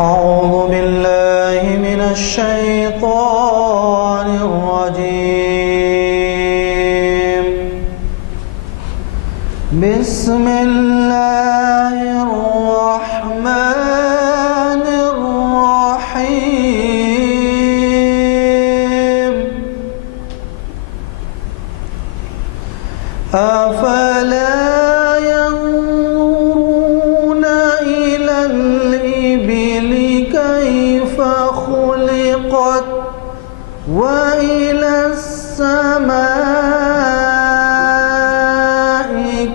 أعوذ بالله من الشيطان الرجيم. بسم الله الرحمن الرحيم. أفلا ينظرون إلى الإبل كيف خلقت وإلى السماء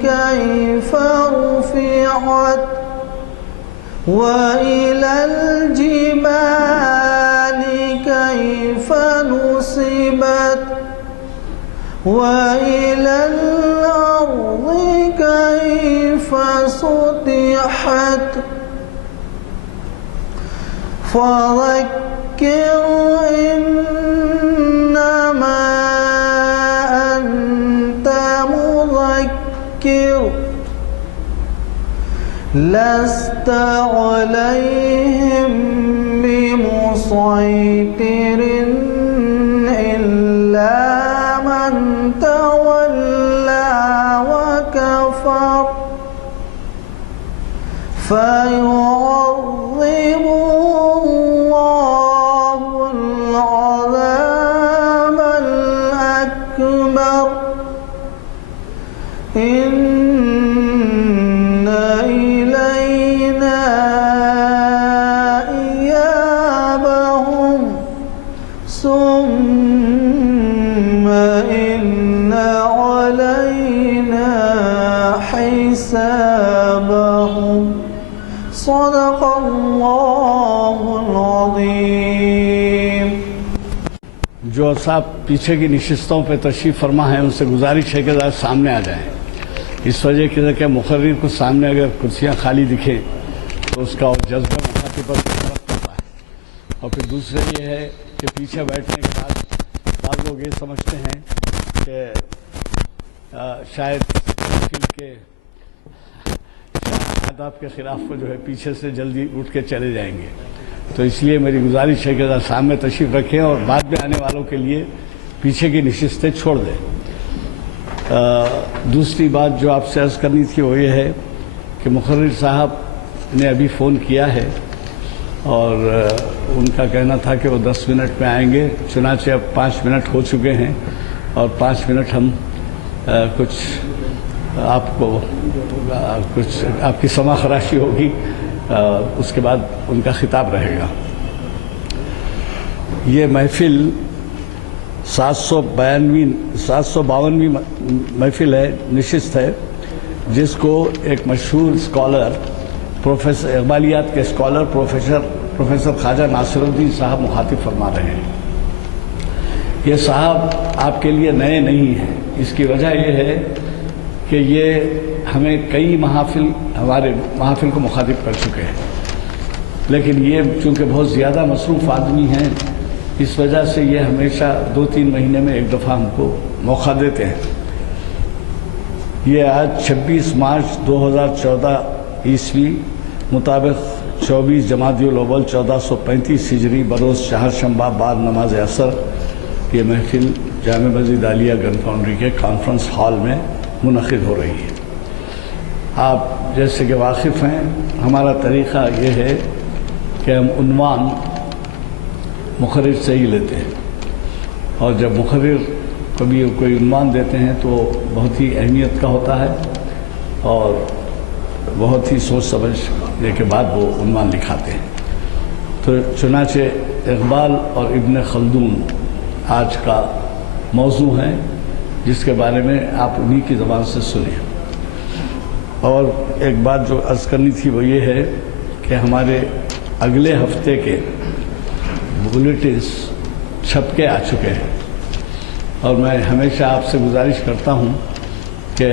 كيف رفعت وإلى الجبال كيف نصبت وإلى الأرض كيف سطحت فذكر إنما أنت مذكر لست عليهم بمسيطر إلا من تولى وكفر فيعذبه الله العذاب الأكبر إن إلينا إيابهم ثم إن علينا حسابهم. صدق الله العظيم. جو صاحب پیچھے کی نشستوں پہ تشریف فرما ہے ان سے گزارش ہے کہ ذرا سامنے آ جائیں. اس وجہ کے کہ مقرر کو سامنے اگر کرسیاں خالی دکھیں تو اس کا جذبہ مخاطب پر فرق پڑتا ہے. اور پھر دوسرے یہ ہے کہ پیچھے بیٹھنے کے بعد بعض لوگ یہ سمجھتے ہیں کہ شاید محفل کے آداب کے خلاف کو جو ہے پیچھے سے جلدی اٹھ کے چلے جائیں گے. تو اس لیے میری گزارش ہے کہ ذرا سامنے تشریف رکھیں اور بعد میں آنے والوں کے لیے پیچھے کی نشستیں چھوڑ دیں. دوسری بات جو آپ سے عرض کرنی تھی وہ یہ ہے کہ مقرر صاحب نے ابھی فون کیا ہے اور ان کا کہنا تھا کہ وہ 10 منٹ میں آئیں گے. چنانچہ اب 5 منٹ ہو چکے ہیں اور 5 منٹ ہم کچھ آپ کی سماع خراشی ہوگی. اس کے بعد ان کا خطاب رہے گا. یہ محفل 752ویں محفل ہے، نشست ہے، جس کو ایک مشہور اسکالر پروفیسر اقبالیات کے اسکالر پروفیسر خواجہ ناصر الدین صاحب مخاطب فرما رہے ہیں. یہ صاحب آپ کے لیے نئے نہیں ہیں. اس کی وجہ یہ ہے کہ یہ ہمیں کئی ہمارے محافل کو مخاطب کر چکے ہیں، لیکن یہ چونکہ بہت زیادہ مصروف آدمی ہیں اس وجہ سے یہ ہمیشہ 2-3 مہینے میں ایک دفعہ ہم کو موقع دیتے ہیں. یہ آج 26 مارچ 2014 عیسوی مطابق 24 جمادی الاول 1435 ہجری بروز چہارشنبہ بعد نماز عصر یہ محفل جامع مسجد عالیہ گن فاؤنڈری کے کانفرنس ہال میں منعقد ہو رہی ہے. آپ جیسے کہ واقف ہیں ہمارا طریقہ یہ ہے کہ ہم عنوان مقرر سے ہی لیتے ہیں، اور جب مقرر کبھی کوئی عنوان دیتے ہیں تو بہت ہی اہمیت کا ہوتا ہے اور بہت ہی سوچ سمجھنے کے بعد وہ عنوان لکھاتے ہیں. تو چنانچہ اقبال اور ابن خلدون آج کا موضوع ہے جس کے بارے میں آپ انہی کی زبان سے سنیں. اور ایک بات جو عرض کرنی تھی وہ یہ ہے کہ ہمارے اگلے ہفتے کے بلیٹنز چھپ کے آ چکے ہیں، اور میں ہمیشہ آپ سے گزارش کرتا ہوں کہ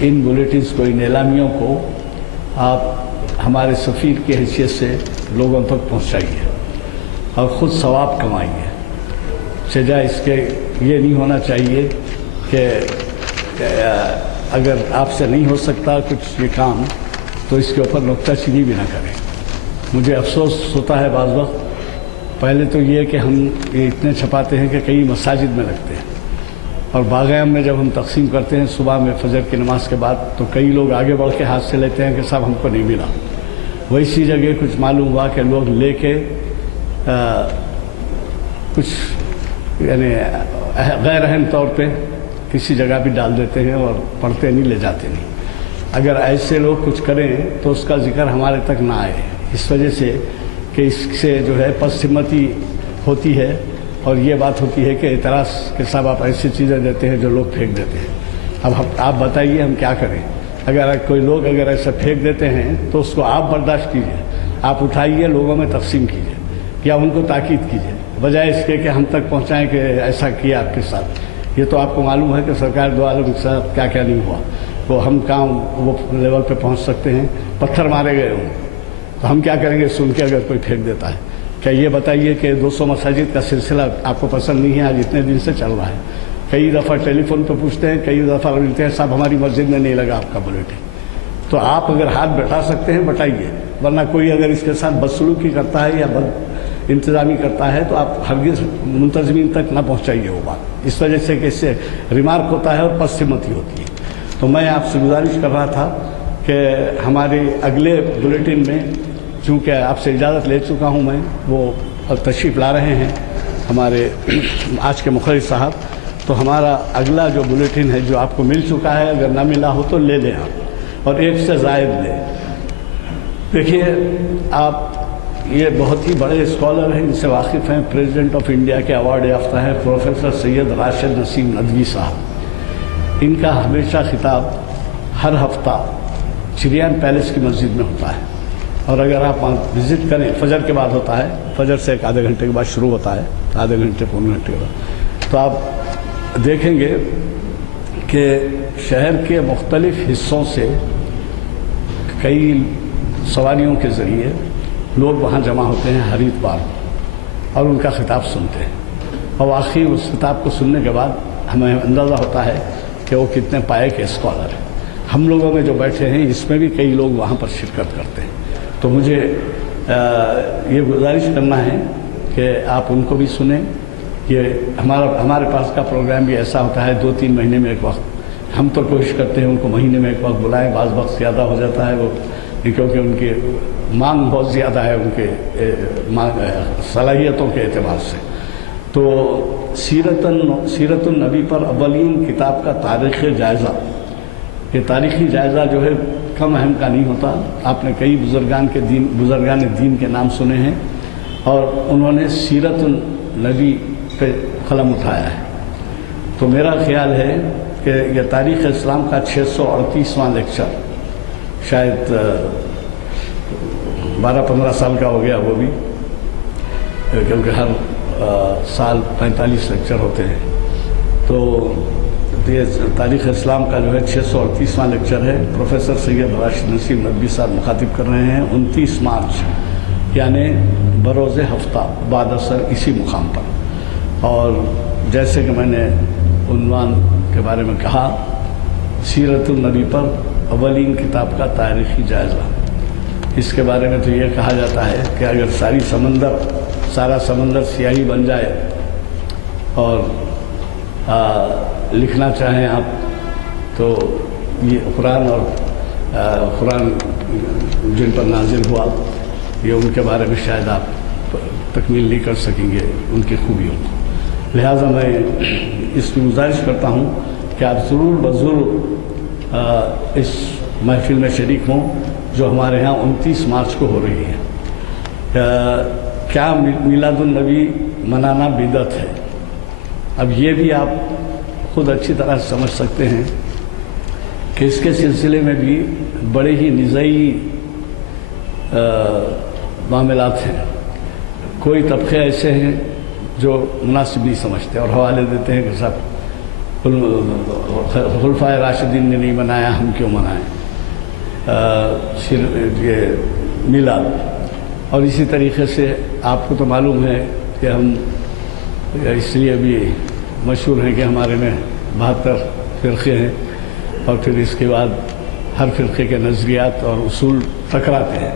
ان بلیٹنز کو، ان اعلامیوں کو آپ ہمارے سفیر کی حیثیت سے لوگوں تک پہنچائیے اور خود ثواب کمائیے. سجا اس کے یہ نہیں ہونا چاہیے کہ اگر آپ سے نہیں ہو سکتا کچھ یہ کام تو اس کے اوپر نکتہ چینی بھی نہ کریں. مجھے افسوس ہوتا ہے بعض وقت. پہلے تو یہ کہ ہم یہ اتنے چھپاتے ہیں کہ کئی مساجد میں لگتے ہیں، اور باغیام میں جب ہم تقسیم کرتے ہیں صبح میں فجر کی نماز کے بعد تو کئی لوگ آگے بڑھ کے ہاتھ سے لیتے ہیں کہ صاحب ہم کو نہیں ملا. ویسی جگہ کچھ معلوم ہوا کہ لوگ لے کے کچھ یعنی غیر اہم طور پہ کسی جگہ بھی ڈال دیتے ہیں اور پڑھتے نہیں، لے جاتے نہیں. اگر ایسے لوگ کچھ کریں تو اس کا ذکر ہمارے تک نہ آئے، اس وجہ سے کہ اس سے جو ہے پسمتی ہوتی ہے، اور یہ بات ہوتی ہے کہ اعتراض کے صاحب آپ ایسی چیزیں دیتے ہیں جو لوگ پھینک دیتے ہیں. اب آپ بتائیے ہم کیا کریں؟ اگر کوئی لوگ اگر ایسا پھینک دیتے ہیں تو اس کو آپ برداشت کیجیے، آپ اٹھائیے، لوگوں میں تقسیم کیجیے یا ان کو تاکید کیجیے، بجائے اس کے کہ ہم تک پہنچائیں کہ ایسا کیا آپ کے ساتھ. یہ تو آپ کو معلوم ہے کہ سرکار دو عالم کے ساتھ کیا کیا نہیں ہوا. وہ ہم کام وہ لیول پہ پہنچ سکتے ہیں، پتھر مارے گئے ہوں تو ہم کیا کریں گے سن کے اگر کوئی پھینک دیتا ہے. کیا یہ بتائیے کہ 200 مساجد کا سلسلہ آپ کو پسند نہیں ہے، آج اتنے دن سے چل رہا ہے. کئی دفعہ ٹیلی فون پہ پوچھتے ہیں، کئی دفعہ ملتے ہیں، صاحب ہماری مسجد میں نہیں لگا آپ کا بلیٹن. تو آپ اگر ہاتھ بٹھا سکتے ہیں بٹائیے، ورنہ کوئی اگر اس کے ساتھ بدسلوکی کرتا ہے یا بد انتظامی کرتا ہے تو آپ ہرگز منتظمین تک نہ پہنچائیے وہ بات، اس وجہ سے کہ اس سے ریمارک ہوتا ہے اور پسمتی ہوتی ہے. تو میں آپ سے گزارش کر رہا تھا کہ ہمارے اگلے بلیٹن میں، چونکہ آپ سے اجازت لے چکا ہوں میں، وہ تشریف لا رہے ہیں ہمارے آج کے مخرج صاحب، تو ہمارا اگلا جو بلیٹن ہے جو آپ کو مل چکا ہے، اگر نہ ملا ہو تو لے لیں آپ، اور ایک سے زائد لیں. دیکھیے آپ یہ بہت ہی بڑے اسکالر ہیں، ان سے واقف ہیں. پریزیڈنٹ آف انڈیا کے ایوارڈ یافتہ ہے پروفیسر سید راشد نسیم ندوی صاحب. ان کا ہمیشہ خطاب ہر ہفتہ چریان پیلیس کی مسجد میں ہوتا ہے، اور اگر آپ وہاں وزٹ کریں، فجر کے بعد ہوتا ہے، فجر سے ایک آدھے گھنٹے کے بعد شروع ہوتا ہے، آدھے گھنٹے پونے گھنٹے کے بعد، تو آپ دیکھیں گے کہ شہر کے مختلف حصوں سے کئی سواریوں کے ذریعے لوگ وہاں جمع ہوتے ہیں ہر اتوار اور ان کا خطاب سنتے ہیں. اور آخری اس خطاب کو سننے کے بعد ہمیں اندازہ ہوتا ہے کہ وہ کتنے پائے کے اسکالر ہیں. ہم لوگوں میں جو بیٹھے ہیں اس میں بھی کئی لوگ وہاں پر شرکت کرتے ہیں. تو مجھے یہ گزارش کرنا ہے کہ آپ ان کو بھی سنیں. یہ ہمارے پاس کا پروگرام بھی ایسا ہوتا ہے 2-3 مہینے میں ایک وقت. ہم تو کوشش کرتے ہیں ان کو مہینے میں ایک وقت بلائیں، بعض وقت زیادہ ہو جاتا ہے وہ، کیونکہ ان کی مانگ بہت زیادہ ہے ان کے صلاحیتوں کے اعتبار سے. تو سیرت النبی پر اولین کتاب کا تاریخ جائزہ، یہ تاریخی جائزہ جو ہے کم اہم کا نہیں ہوتا. آپ نے کئی بزرگان دین کے نام سنے ہیں اور انہوں نے سیرت النبی پہ قلم اٹھایا ہے. تو میرا خیال ہے کہ یہ تاریخ اسلام کا 638واں لیکچر، شاید 12-15 سال کا ہو گیا وہ بھی، کیونکہ ہر سال 45 لیکچر ہوتے ہیں. تو یہ تاریخ اسلام کا جو ہے 638واں لیکچر ہے. پروفیسر سید راشد نسیم ندوی صاحب مخاطب کر رہے ہیں 29 مارچ یعنی بروز ہفتہ بعد اثر اسی مقام پر. اور جیسے کہ میں نے عنوان کے بارے میں کہا، سیرت النبی پر اولین کتاب کا تاریخی جائزہ. اس کے بارے میں تو یہ کہا جاتا ہے کہ اگر سارا سمندر سیاہی بن جائے اور لکھنا چاہیں آپ تو یہ قرآن جن پر نازل ہوا، یہ ان کے بارے میں شاید آپ تکمیل نہیں کر سکیں گے ان کی خوبیوں کو. لہٰذا میں اس کی گزارش کرتا ہوں کہ آپ ضرور بضرور اس محفل میں شریک ہوں جو ہمارے ہاں 29 مارچ کو ہو رہی ہے. کیا میلاد النبی منانا بدعت ہے؟ اب یہ بھی آپ خود اچھی طرح سمجھ سکتے ہیں کہ اس کے سلسلے میں بھی بڑے ہی نزاعی معاملات ہیں. کوئی طبقے ایسے ہیں جو مناسب نہیں سمجھتے اور حوالے دیتے ہیں کہ صاحب خلفائے راشدین نے نہیں منایا، ہم کیوں منائیں یہ میلاد. اور اسی طریقے سے آپ کو تو معلوم ہے کہ ہم اس لیے بھی مشہور ہیں کہ ہمارے میں 72 فرقے ہیں اور پھر اس کے بعد ہر فرقے کے نظریات اور اصول ٹکراتے ہیں.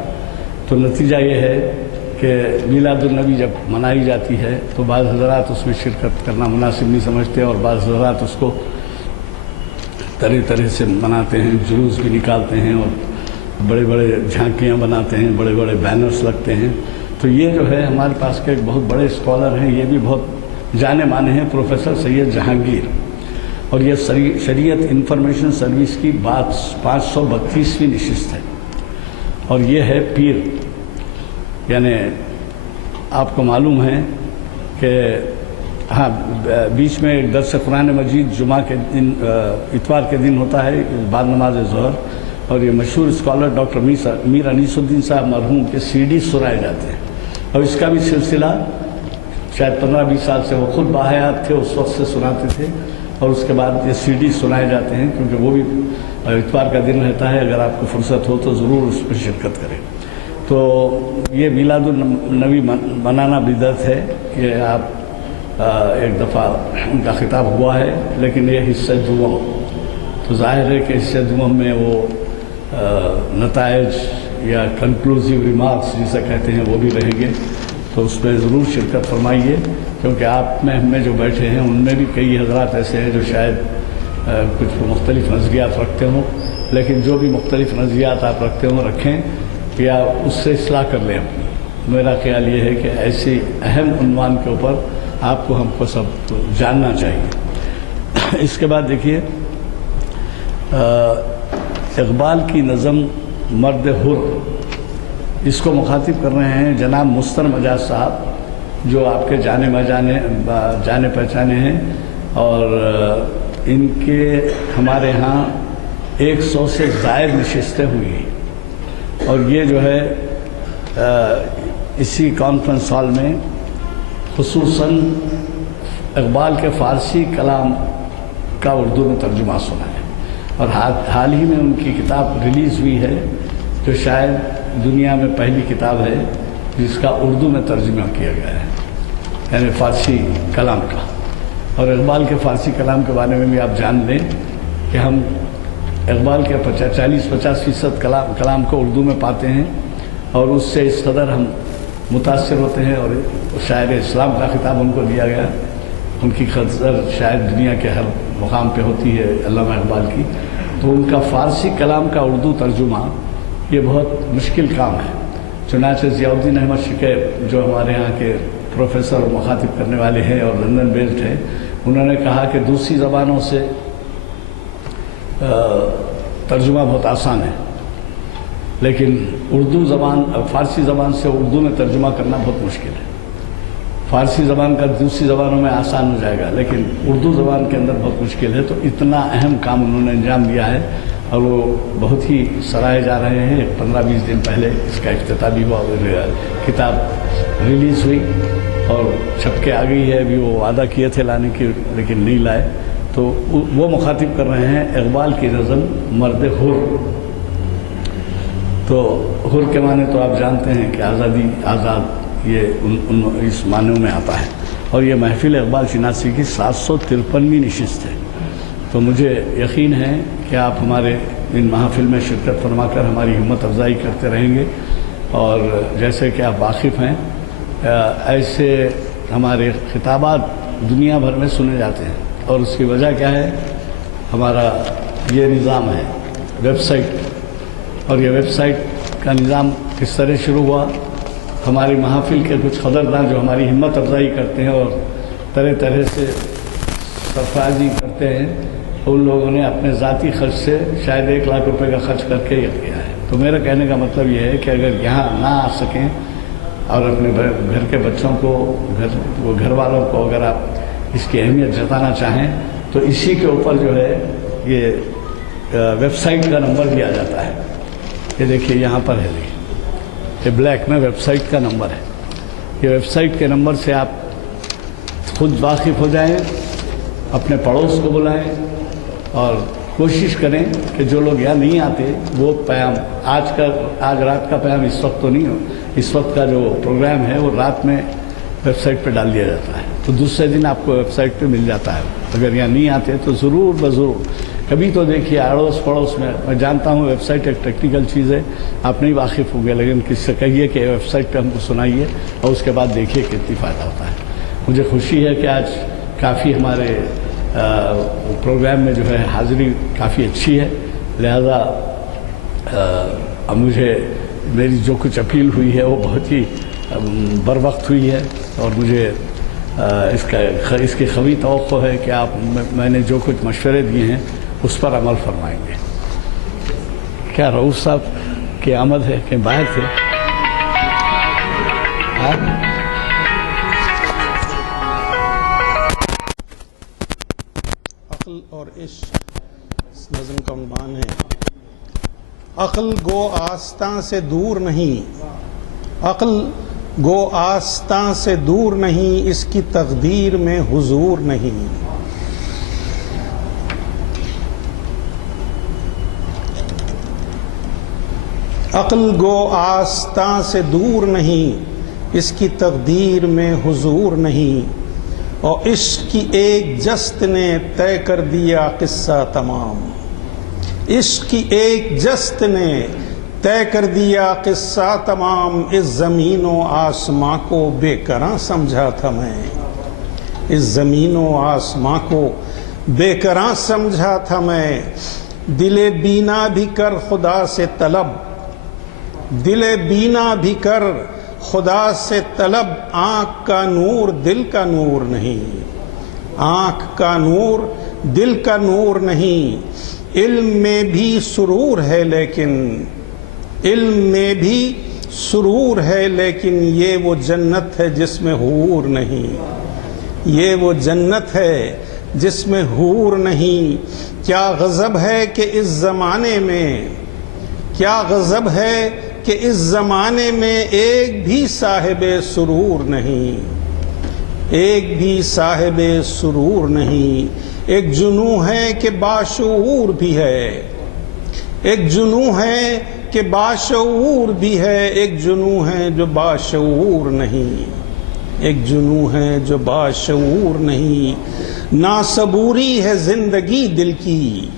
تو نتیجہ یہ ہے کہ میلاد النبی جب منائی جاتی ہے تو بعض حضرات اس میں شرکت کرنا مناسب نہیں سمجھتے اور بعض حضرات اس کو طرح طرح سے مناتے ہیں، جلوس بھی نکالتے ہیں اور بڑے بڑے جھانکیاں بناتے ہیں، بڑے بڑے بینرز لگتے ہیں. تو یہ جو ہے ہمارے پاس کے ایک بہت بڑے اسکالر ہیں، یہ بھی بہت جانے مانے ہیں، پروفیسر سید جہانگیر، اور یہ شریعت انفارمیشن سروس کی 532ویں نشست ہے اور یہ ہے پیر. یعنی آپ کو معلوم ہے کہ ہاں بیچ میں ایک درس قرآن مجید جمعہ کے دن اتوار کے دن ہوتا ہے بعد نماز ظہر، اور یہ مشہور اسکالر ڈاکٹر میر انیس الدین صاحب مرحوم کے CD سنائے جاتے ہیں، اور اس کا بھی سلسلہ شاید 15-20 سال سے وہ خود باحیات تھے، اس وقت سے سناتے تھے، اور اس کے بعد یہ CD سنائے جاتے ہیں کیونکہ وہ بھی اتوار کا دن رہتا ہے. اگر آپ کو فرصت ہو تو ضرور اس میں شرکت کریں. تو یہ میلاد النبی منانا بدعت ہے. یہ آپ ایک دفعہ ان کا خطاب ہوا ہے، لیکن یہ حصہ دوم، تو ظاہر ہے کہ حصہ دوم میں وہ نتائج یا کنکلوزیو ریمارکس جسے کہتے ہیں وہ بھی رہیں گے. تو اس میں ضرور شرکت فرمائیے، کیونکہ آپ میں ہم میں جو بیٹھے ہیں ان میں بھی کئی حضرات ایسے ہیں جو شاید کچھ مختلف نظریات رکھتے ہوں، لیکن جو بھی مختلف نظریات آپ رکھتے ہوں رکھیں یا اس سے اصلاح کر لیں اپنی. میرا خیال یہ ہے کہ ایسی اہم عنوان کے اوپر آپ کو ہم کو سب جاننا چاہیے. اس کے بعد دیکھیے اقبال کی نظم مرد حر، اس کو مخاطب کر رہے ہیں جناب مستر مجاز صاحب، جو آپ کے جانے پہچانے ہیں، اور ان کے ہمارے ہاں 100 سے زائد نشستیں ہوئی ہیں، اور یہ جو ہے اسی کانفرنس ہال میں خصوصاً اقبال کے فارسی کلام کا اردو میں ترجمہ سنا ہے. اور حال ہی میں ان کی کتاب ریلیز ہوئی ہے جو شاید دنیا میں پہلی کتاب ہے جس کا اردو میں ترجمہ کیا گیا ہے، یعنی فارسی کلام کا. اور اقبال کے فارسی کلام کے بارے میں بھی آپ جان لیں کہ ہم اقبال کے 40-50% کلام کو اردو میں پاتے ہیں، اور اس سے اس قدر ہم متاثر ہوتے ہیں. اور شاعر اسلام کا خطاب ان کو دیا گیا، ان کی قدر شاید دنیا کے ہر مقام پہ ہوتی ہے علامہ اقبال کی. تو ان کا فارسی کلام کا اردو ترجمہ یہ بہت مشکل کام ہے. چنانچہ ضیاء الدین احمد شکیب جو ہمارے ہاں کے پروفیسر اور مخاطب کرنے والے ہیں اور لندن بیسڈ ہیں، انہوں نے کہا کہ دوسری زبانوں سے ترجمہ بہت آسان ہے، لیکن فارسی زبان سے اردو میں ترجمہ کرنا بہت مشکل ہے. فارسی زبان کا دوسری زبانوں میں آسان ہو جائے گا، لیکن اردو زبان کے اندر بہت مشکل ہے. تو اتنا اہم کام انہوں نے انجام دیا ہے، اور وہ بہت ہی سرائے جا رہے ہیں. 15-20 دن پہلے اس کا افتتاح بھی ہوا، کتاب ریلیز ہوئی اور چھپ کے آ گئی ہے. ابھی وہ وعدہ کیے تھے لانے کی لیکن نہیں لائے. تو وہ مخاطب کر رہے ہیں اقبال کی نظم مرد حر. تو حر کے معنی تو آپ جانتے ہیں کہ آزادی، آزاد، یہ اس معنوں میں آتا ہے. اور یہ محفل اقبال شناسی کی 753ویں نشست ہے. تو مجھے یقین ہے کہ آپ ہمارے ان محافل میں شرکت فرما کر ہماری ہمت افزائی کرتے رہیں گے. اور جیسے کہ آپ واقف ہیں، ایسے ہمارے خطابات دنیا بھر میں سنے جاتے ہیں، اور اس کی وجہ کیا ہے؟ ہمارا یہ نظام ہے ویب سائٹ. اور یہ ویب سائٹ کا نظام کس طرح شروع ہوا؟ ہماری محافل کے کچھ قدردان جو ہماری ہمت افزائی کرتے ہیں اور طرح طرح سے سرفرازی کرتے ہیں، ان لوگوں نے اپنے ذاتی خرچ سے شاید 1 لاکھ روپے کا خرچ کر کے یہ کیا ہے. تو میرا کہنے کا مطلب یہ ہے کہ اگر یہاں نہ آ سکیں اور اپنے گھر کے بچوں کو، گھر والوں کو اگر آپ اس کی اہمیت جتانا چاہیں تو اسی کے اوپر جو ہے یہ ویب سائٹ کا نمبر دیا جاتا ہے. یہ دیکھیے یہاں پر ہے، یہ بلیک میں ویب سائٹ کا نمبر ہے. یہ ویب سائٹ کے نمبر سے آپ خود واقف ہو جائیں، اپنے پڑوس کو بلائیں اور کوشش کریں کہ جو لوگ یہاں نہیں آتے وہ پیام آج رات کا پیام اس وقت تو نہیں ہو، اس وقت کا جو پروگرام ہے وہ رات میں ویب سائٹ پہ ڈال دیا جاتا ہے. تو دوسرے دن آپ کو ویب سائٹ پہ مل جاتا ہے. اگر یہاں نہیں آتے تو ضرور بضرور کبھی تو دیکھیے اڑوس پڑوس میں جانتا ہوں ویب سائٹ ایک ٹیکنیکل چیز ہے، آپ نہیں واقف ہو گئے، لیکن کسی سے کہیے کہ ویب سائٹ پہ ہم کو سنائیے اور اس کے بعد دیکھیے کتنی فائدہ ہوتا ہے. مجھے خوشی ہے کہ آج کافی ہمارے پروگرام میں جو ہے حاضری کافی اچھی ہے، لہذا مجھے میری جو کچھ اپیل ہوئی ہے وہ بہت ہی بر وقت ہوئی ہے، اور مجھے اس کی قوی توقع ہے کہ آپ میں نے جو کچھ مشورے دیے ہیں اس پر عمل فرمائیں گے. کیا رؤوف صاحب کی آمد ہے کہ باہر تھے؟ عقل اور عشق اس نظم کا عنوان ہے. عقل گو آستاں سے دور نہیں، عقل گو آستاں سے دور نہیں، اس کی تقدیر میں حضور نہیں. عقل گو آستاں سے دور نہیں، اس کی تقدیر میں حضور نہیں. اور عشق کی ایک جست نے طے کر دیا قصہ تمام، عشق کی ایک جست نے طے کر دیا قصہ تمام. اس زمین و آسماں کو بے کراں سمجھا تھا میں، اس زمین و آسماں کو بے کراں سمجھا تھا میں. دل بینا بھی کر خدا سے طلب، دل بینا بھی کر خدا سے طلب. آنکھ کا نور دل کا نور نہیں، آنکھ کا نور دل کا نور نہیں. علم میں بھی سرور ہے لیکن، علم میں بھی سرور ہے لیکن یہ وہ جنت ہے جس میں حور نہیں، یہ وہ جنت ہے جس میں حور نہیں. کیا غضب ہے کہ اس زمانے میں، کیا غضب ہے کہ اس زمانے میں ایک بھی صاحب سرور نہیں، ایک بھی صاحب سرور نہیں. ایک جنوں ہے کہ باشعور بھی ہے، ایک جنوں ہے کہ باشعور بھی ہے. ایک جنوں ہے جو باشعور نہیں، ایک جنوں ہے جو باشعور نہیں. ناصبوری ہے زندگی دل کی،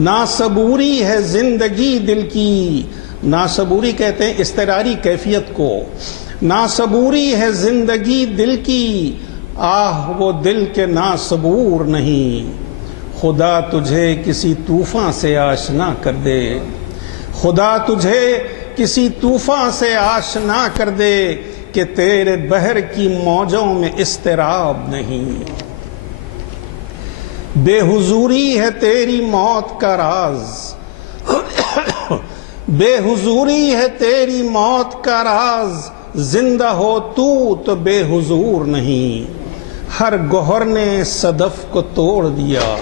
ناصبوری ہے زندگی دل کی. ناصبوری کہتے ہیں اضطراری کیفیت کو. ناصبوری ہے زندگی دل کی، آہ وہ دل کے ناصبور نہیں. خدا تجھے کسی طوفان سے آشنا کر دے، خدا تجھے کسی طوفان سے آشنا کر دے کہ تیرے بحر کی موجوں میں اضطراب نہیں. بے حضوری ہے تیری موت کا راز، بے حضوری ہے تیری موت کا راز. زندہ ہو تو بے حضور نہیں. ہر گوہر نے صدف کو توڑ دیا،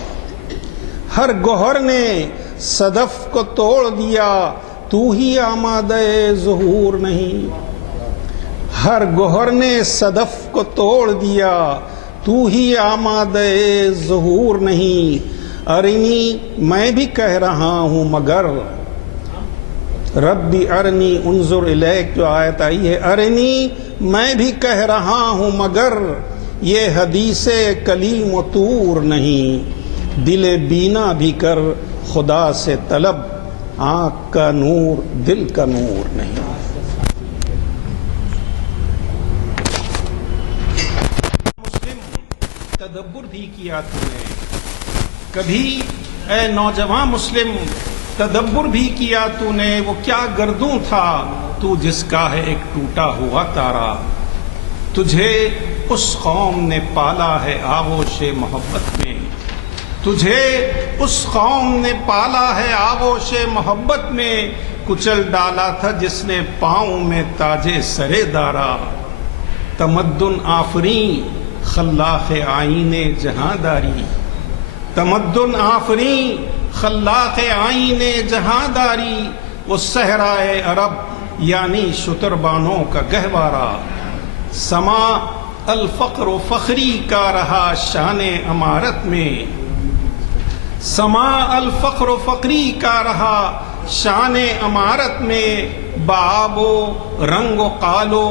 ہر گوہر نے صدف کو توڑ دیا. تو ہی آمادہ ظہور نہیں. ہر گوہر نے صدف کو توڑ دیا، تو ہی آمادہ ظہور نہیں. ارنی میں بھی کہہ رہا ہوں مگر، ربی ارنی انظر الیک جو آیت آئی ہے، ارنی میں بھی کہہ رہا ہوں مگر یہ حدیث کلیم و طور نہیں. دل بینا بھی کر خدا سے طلب، آنکھ کا نور دل کا نور نہیں. مسلم تدبر بھی کیا تو نے کبھی، اے نوجوان مسلم تدبر بھی کیا تو نے. وہ کیا گردوں تھا تو جس کا ہے ایک ٹوٹا ہوا تارا. تجھے اس قوم نے پالا ہے آغوش محبت میں، تجھے اس قوم نے پالا ہے آغوش محبت میں. کچل ڈالا تھا جس نے پاؤں میں تاجے سرے دارا. تمدن آفریں خلاق آئین جہاں داری، تمدن آفریں خلاق آئین جہاں داری. وہ صحرائے عرب یعنی شتربانوں کا گہوارہ. سما الفقر و فخری کا رہا شان امارت میں، سما الفقر و فخری کا رہا شان امارت میں. بآب و رنگ و قال و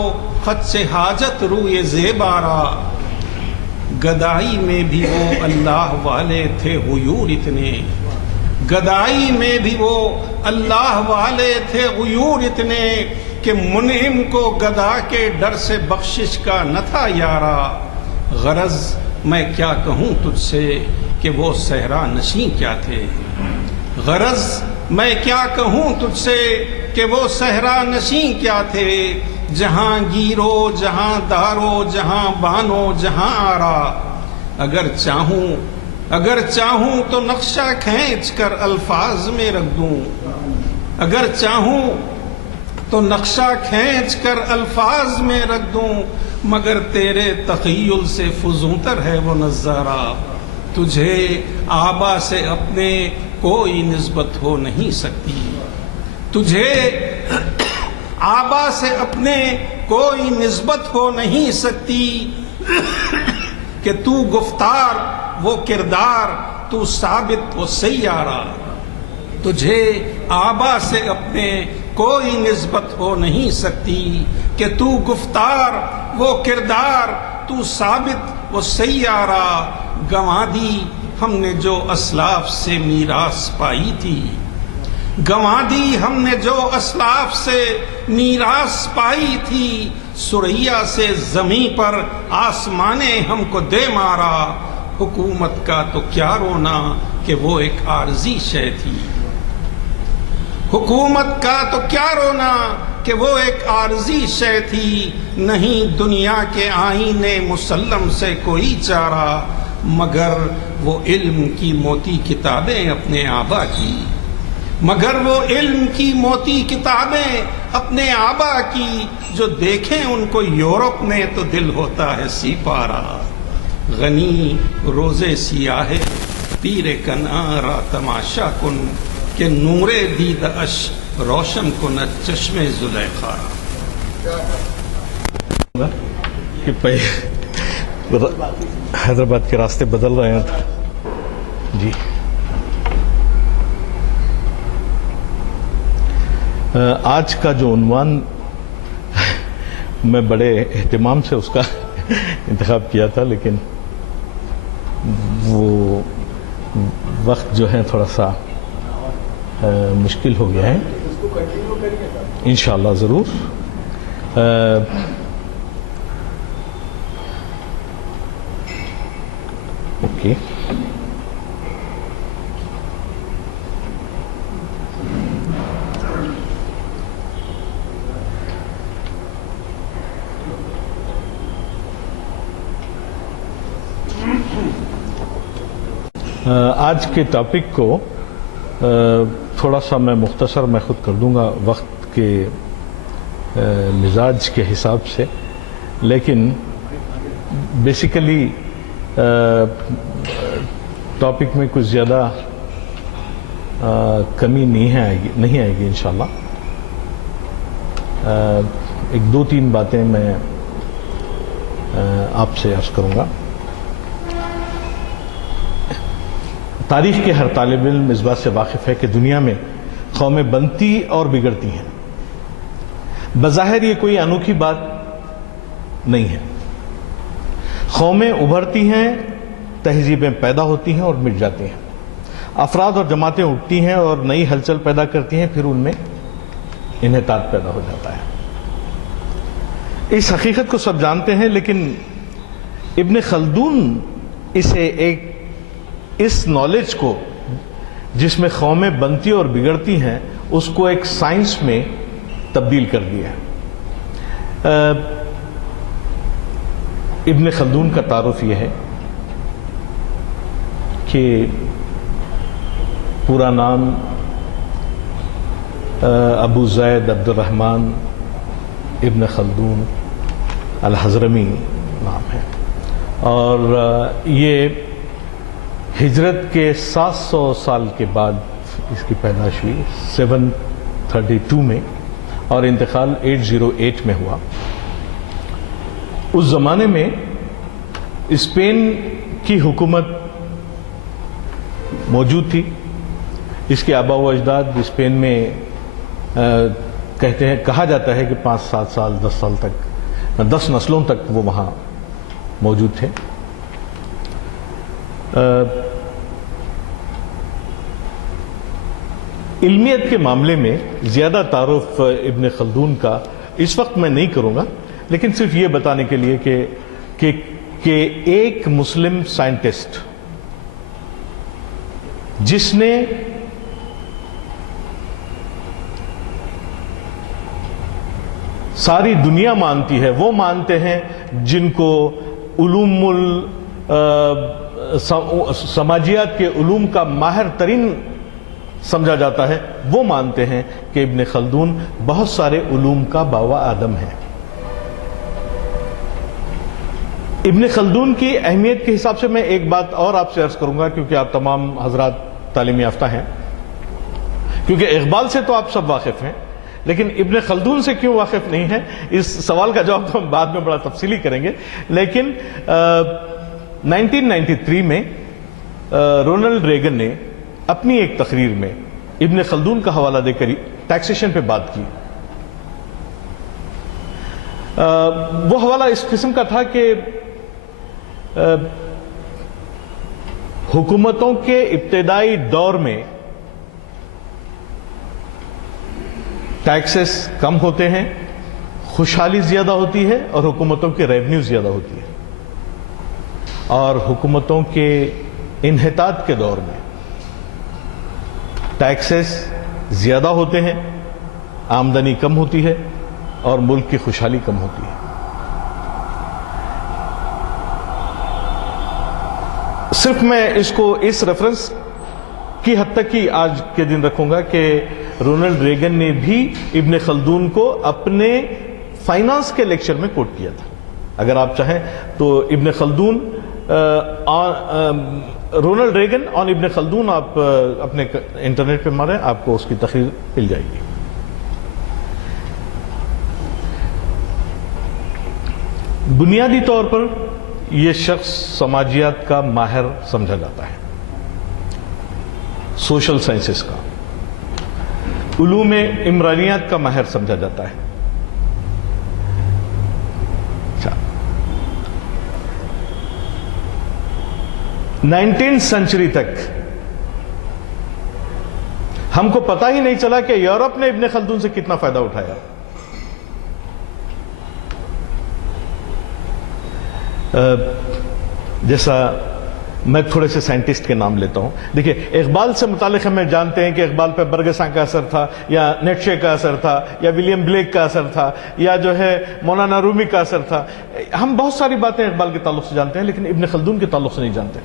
خط سے حاجت روئے زیبارا، گدائی میں بھی وہ اللہ والے تھے غیور اتنے، گدائی میں بھی وہ اللہ والے تھے غیور اتنے کہ منعم کو گدا کے ڈر سے بخشش کا نہ تھا یارا۔ غرض میں کیا کہوں تجھ سے کہ وہ صحرا نشیں کیا تھے، غرض میں کیا کہوں تجھ سے کہ وہ صحرا نشیں کیا تھے، جہاں گیرو جہاں دارو جہاں بانو جہاں آرا۔ اگر چاہوں تو نقشہ کھینچ کر الفاظ میں رکھ دوں، اگر چاہوں تو نقشہ کھینچ کر الفاظ میں رکھ دوں، مگر تیرے تخیل سے فزوں تر ہے وہ نظارہ۔ تجھے آبا سے اپنے کوئی نسبت ہو نہیں سکتی، تجھے آبا سے اپنے کوئی نسبت ہو نہیں سکتی، کہ تو گفتار وہ کردار تو ثابت وہ سیارہ۔ تجھے آبا سے اپنے کوئی نسبت ہو نہیں سکتی، کہ تو گفتار وہ کردار تو ثابت وہ سیارہ۔ گنوا دی ہم نے جو اسلاف سے میراث پائی تھی، گنوا دی ہم نے جو اسلاف سے میراث پائی تھی، سریا سے زمین پر آسمانے ہم کو دے مارا۔ حکومت کا تو کیا رونا کہ وہ ایک عارضی شے تھی، حکومت کا تو کیا رونا کہ وہ ایک عارضی شے تھی، نہیں دنیا کے آئینے مسلم سے کوئی چارہ، مگر وہ علم کی موتی کتابیں اپنے آبا کی، مگر وہ علم کی موتی کتابیں اپنے آبا کی، جو دیکھیں ان کو یورپ میں تو دل ہوتا ہے سی پارا۔ غنی روزے سیاہ پیر کنارا تماشا کن، کہ نور دید اش روشن کن چشم زلیخا۔ کہ حیدرآباد کے راستے بدل رہے ہیں جی۔ آج کا جو عنوان میں بڑے اہتمام سے اس کا انتخاب کیا تھا، لیکن وہ وقت جو ہے تھوڑا سا مشکل ہو گیا ہے۔ انشاءاللہ ضرور۔ اوکے، آج کے ٹاپک کو تھوڑا سا میں مختصر میں خود کر دوں گا وقت کے مزاج کے حساب سے، لیکن بیسیکلی ٹاپک میں کچھ زیادہ کمی نہیں آئے گی انشاءاللہ۔ ایک دو تین باتیں میں آپ سے عرض کروں گا۔ تاریخ کے ہر طالب علم اس بات سے واقف ہے کہ دنیا میں قومیں بنتی اور بگڑتی ہیں۔ بظاہر یہ کوئی انوکھی بات نہیں ہے۔ قومیں ابھرتی ہیں، تہذیبیں پیدا ہوتی ہیں اور مٹ جاتی ہیں، افراد اور جماعتیں اٹھتی ہیں اور نئی ہلچل پیدا کرتی ہیں، پھر ان میں انحطاط پیدا ہو جاتا ہے۔ اس حقیقت کو سب جانتے ہیں، لیکن ابن خلدون اس نالج کو جس میں قومیں بنتی اور بگڑتی ہیں، اس کو ایک سائنس میں تبدیل کر دیا ہے۔ ابن خلدون کا تعارف یہ ہے کہ پورا نام ابو زید عبد الرحمن ابن خلدون الحضرمی نام ہے، اور یہ ہجرت کے 700 سال کے بعد اس کی پیدائش ہوئی 732 میں، اور انتقال 808 میں ہوا۔ اس زمانے میں اسپین کی حکومت موجود تھی۔ اس کے آباء و اجداد اسپین میں کہا جاتا ہے کہ 5-7 سال 10 سال تک 10 نسلوں تک وہ وہاں موجود تھے۔ علمیت کے معاملے میں زیادہ تعارف ابن خلدون کا اس وقت میں نہیں کروں گا، لیکن صرف یہ بتانے کے لیے کہ ایک مسلم سائنٹسٹ جس نے ساری دنیا مانتی ہے، وہ مانتے ہیں جن کو علوم سماجیات کے علوم کا ماہر ترین سمجھا جاتا ہے، وہ مانتے ہیں کہ ابن خلدون بہت سارے علوم کا باوا آدم ہے۔ ابن خلدون کی اہمیت کے حساب سے میں ایک بات اور آپ سے عرض کروں گا، کیونکہ آپ تمام حضرات تعلیم یافتہ ہیں، کیونکہ اقبال سے تو آپ سب واقف ہیں، لیکن ابن خلدون سے کیوں واقف نہیں ہیں، اس سوال کا جواب تو ہم بعد میں بڑا تفصیلی کریں گے۔ لیکن 1993 میں رونلڈ ریگن نے اپنی ایک تقریر میں ابن خلدون کا حوالہ دے کر ٹیکسیشن پہ بات کی۔ وہ حوالہ اس قسم کا تھا کہ حکومتوں کے ابتدائی دور میں ٹیکسز کم ہوتے ہیں، خوشحالی زیادہ ہوتی ہے اور حکومتوں کے ریونیو زیادہ ہوتی ہے، اور حکومتوں کے انحطاط کے دور میں ٹیکسز زیادہ ہوتے ہیں، آمدنی کم ہوتی ہے اور ملک کی خوشحالی کم ہوتی ہے۔ صرف میں اس کو اس ریفرنس کی حد تک ہی آج کے دن رکھوں گا کہ رونلڈ ریگن نے بھی ابن خلدون کو اپنے فائنانس کے لیکچر میں کوٹ کیا تھا۔ اگر آپ چاہیں تو ابن خلدون رونلڈ ریگن اور ابن خلدون آپ اپنے انٹرنیٹ پہ ماریں، آپ کو اس کی تقریر مل جائے گی۔ بنیادی طور پر یہ شخص سماجیات کا ماہر سمجھا جاتا ہے، سوشل سائنسز کا، علوم عمرانیات کا ماہر سمجھا جاتا ہے۔ 19 سینچری تک ہم کو پتہ ہی نہیں چلا کہ یورپ نے ابن خلدون سے کتنا فائدہ اٹھایا۔ جیسا میں تھوڑے سے سائنٹسٹ کے نام لیتا ہوں، دیکھیں اقبال سے متعلق ہمیں جانتے ہیں کہ اقبال پہ برگساں کا اثر تھا، یا نیٹشے کا اثر تھا، یا ولیم بلیک کا اثر تھا، یا جو ہے مولانا رومی کا اثر تھا۔ ہم بہت ساری باتیں اقبال کے تعلق سے جانتے ہیں، لیکن ابن خلدون کے تعلق سے نہیں جانتے۔